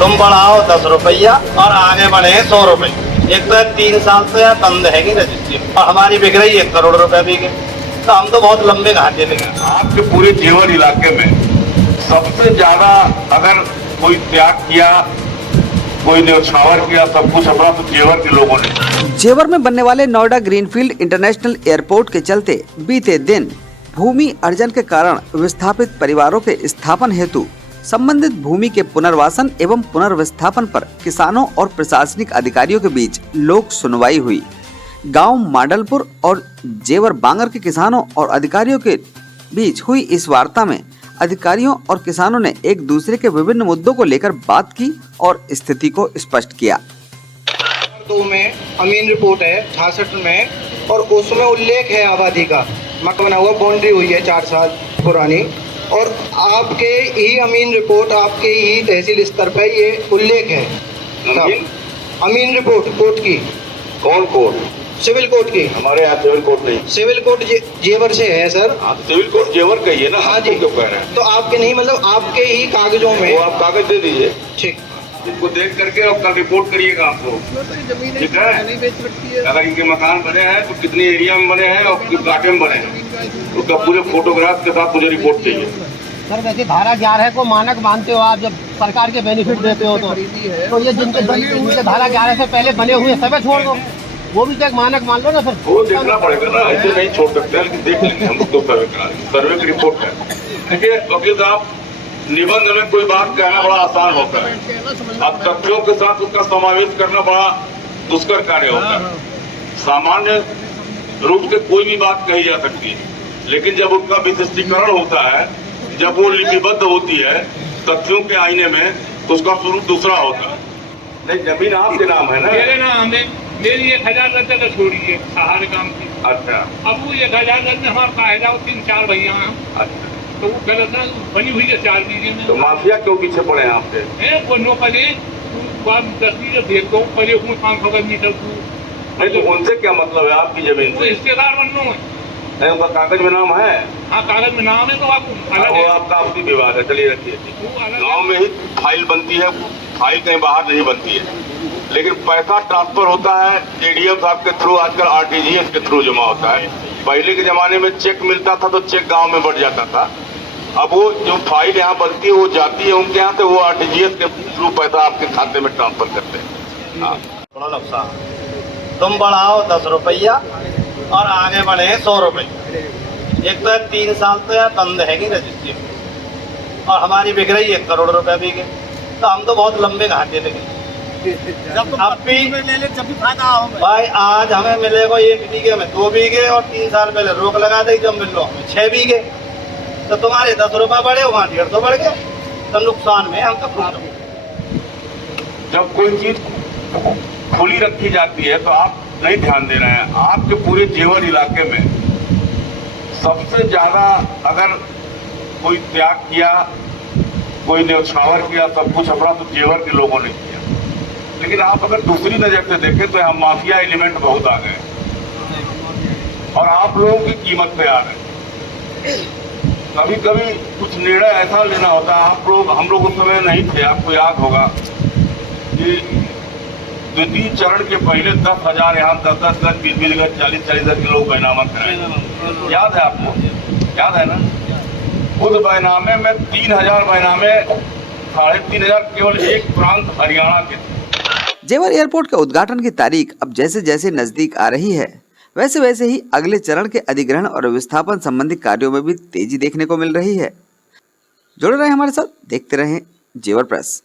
तुम बढ़ाओ 10 रुपया और आगे बढ़े 100 रुपये। एक तो 3 साल से बंद है रजिस्ट्री और हमारी बिक रही 1 करोड़ रुपए बिके, तो हम तो बहुत लंबे घाटे में गए। आपके पूरे जेवर इलाके में सबसे ज्यादा अगर कोई त्याग किया, कोई न्यौछावर किया, सब कुछ अपना तो जेवर के लोगों ने। जेवर में बनने वाले नोएडा ग्रीनफील्ड इंटरनेशनल एयरपोर्ट के चलते बीते दिन भूमि अर्जन के कारण विस्थापित परिवारों के स्थापन हेतु संबंधित भूमि के पुनर्वासन एवं पुनर्विस्थापन पर किसानों और प्रशासनिक अधिकारियों के बीच लोक सुनवाई हुई। गांव माडलपुर और जेवर बांगर के किसानों और अधिकारियों के बीच हुई इस वार्ता में अधिकारियों और किसानों ने एक दूसरे के विभिन्न मुद्दों को लेकर बात की और स्थिति को स्पष्ट किया। 2 में अमीन रिपोर्ट है 66 में, और उसमें उल्लेख है आबादी का, मकान बना हुआ, बाउंड्री हुई है 4 साल पुरानी, और आपके ही अमीन रिपोर्ट, आपके ही तहसील स्तर पर ये उल्लेख है। अमीन रिपोर्ट कोर्ट की। कौन कोर्ट? सिविल कोर्ट की। हमारे यहाँ सिविल कोर्ट नहीं। सिविल कोर्ट जेवर से है सर। हाँ, सिविल कोर्ट जेवर का ही है ना। हाँ जी, क्यों कह रहे हैं? तो आपके नहीं, मतलब आपके ही कागजों में। वो आप कागज दे दीजिए, ठीक, इसको देख करके और कल रिपोर्ट करिएगा आपको, ठीक है? अगर इनके मकान बने हैं तो कितने एरिया में बने हैं और किस घाटे में बने हैं, उसका पूरे फोटोग्राफ के साथ मुझे रिपोर्ट चाहिए। सर वैसे धारा 11 को मानक मानते हो आप, जब सरकार के बेनिफिट देते हो तो ये जिनके धारा 11 से पहले बने हुए सब छोड़ दो, वो भी तो एक मानक मान लो ना सर। वो देखना पड़ेगा ना, ऐसे नहीं छोड़ सकते हैं, लेकिन देख लेंगे हम लोग तो सर्वे करा देंगे, सर्वे की रिपोर्ट है। देखिए वकील साहब, निबंध में कोई बात कहना बड़ा आसान होता है, अब तथ्यों के साथ उसका समावेश करना बड़ा दुष्कर कार्य होता है। सामान्य रूप से कोई भी बात कही जा सकती है, लेकिन जब उसका विशिष्टीकरण होता है, जब वो लिपिबद्ध होती है तथ्यों के आईने में, तो उसका स्वरूप दूसरा होता है। नहीं, जमीन आपके नाम है ना? मेरे नाम है, मेरी 1000 गज जगह छोड़ी है सहारे काम की। अच्छा, अब वो 1000 गज में हमारा कायदा 3-4 भैया हैं। अच्छा, तो वो गलत ना बनी हुई है 4 बीघे में। तो माफिया क्यों पीछे पड़े हैं आपसे? वो नो पले 10 बीघे भेज दो, पले 500 गज मीटर को। नहीं, तो उनसे क्या मतलब है आपकी जमीन वो से? रिश्तेदार बनना है। नहीं, उनका कागज में नाम है? हाँ, कागज में नाम है तो आप अलग वो है। आपका आपसी विवाद है, चलिए रखिए। वो अलग गांव में ही फाइल बनती है, फाइल कहीं बाहर नहीं बनती है, लेकिन पैसा ट्रांसफर होता है एडीएम साहब के थ्रू, आजकल आरटीजीएस के थ्रू जमा होता है। पहले के जमाने में चेक मिलता था तो चेक गांव में बढ़ जाता था। अब वो जो फाइल यहाँ बनती है वो जाती है उनके यहाँ से, वो आरटीजीएस के थ्रू पैसा आपके खाते में ट्रांसफर करते हैं। हाँ, थोड़ा नुकसान, तुम बढ़ाओ 10 रुपया और आगे बढ़े 100 रुपये। एक तो 3 साल से बंद है रजिस्ट्री और हमारी बिक रही 1 करोड़ रुपए बिके, तो हम तो बहुत लंबे घाटे में गए। अब भी जब भी फायदा भाई, आज हमें मिलेगा 1 बीघे में 2 बीघे, और 3 साल पहले रोक लगा दी, जब मिल लो हमें 6 बीघे, तो तुम्हारे 10 रुपये बढ़े, वहाँ 150 बढ़ गए, तो नुकसान में हम तो खुश। जब कोई चीज खुली रखी जाती है तो आप नहीं ध्यान दे रहे हैं। आपके पूरे जेवर इलाके में सबसे ज्यादा अगर कोई त्याग किया, कोई न्यौछावर किया, सब कुछ अपना तो जेवर के लोगों ने किया। लेकिन आप अगर दूसरी नजर से देखें तो हम माफिया एलिमेंट बहुत आ गए और आप लोगों की कीमत पे आ रहे। कभी कभी कुछ निर्णय ऐसा लेना होता है, आप लोग, हम लोग उस समय नहीं थे, आपको याद होगा कि द्वितीय चरण के पहले 10,000 यहाँ 10-10 गज, 20-20 गज, 40-40 गज के लोग बैनामा कराए। याद है आपको? याद है ना? खुद बैनामे में 3000 बैनामे, 3500 केवल एक प्रांत हरियाणा के थे। जेवर एयरपोर्ट के उद्घाटन की तारीख अब जैसे जैसे नजदीक आ रही है, वैसे वैसे ही अगले चरण के अधिग्रहण और विस्थापन संबंधी कार्यों में भी तेजी देखने को मिल रही है। जुड़े रहे हमारे साथ, देखते रहें जेवर प्रेस।